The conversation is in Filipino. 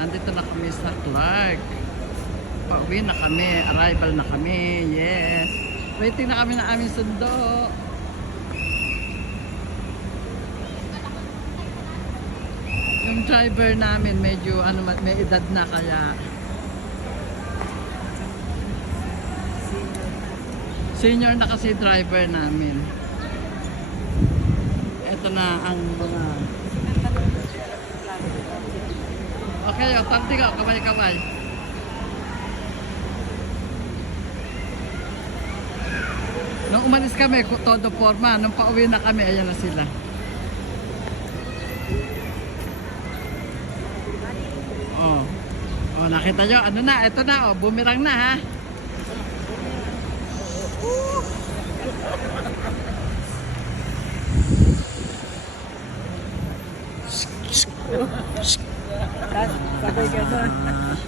Andito na kami sa Clark. Pauwi na kami. Arrival na kami. Yes. Waiting na kami na aming sundo. Yung driver namin medyo ano, may edad na kaya senior na kasi driver namin. Ito na ang mga okay, o tanti ka, kamay-kamay. Nung umalis kami, todo forma. Nung pauwi na kami, ayan na sila. Oh. Oh, nakita nyo? Ano na? Ito na, oh. Bumirang na, ha? Sabay gano'n.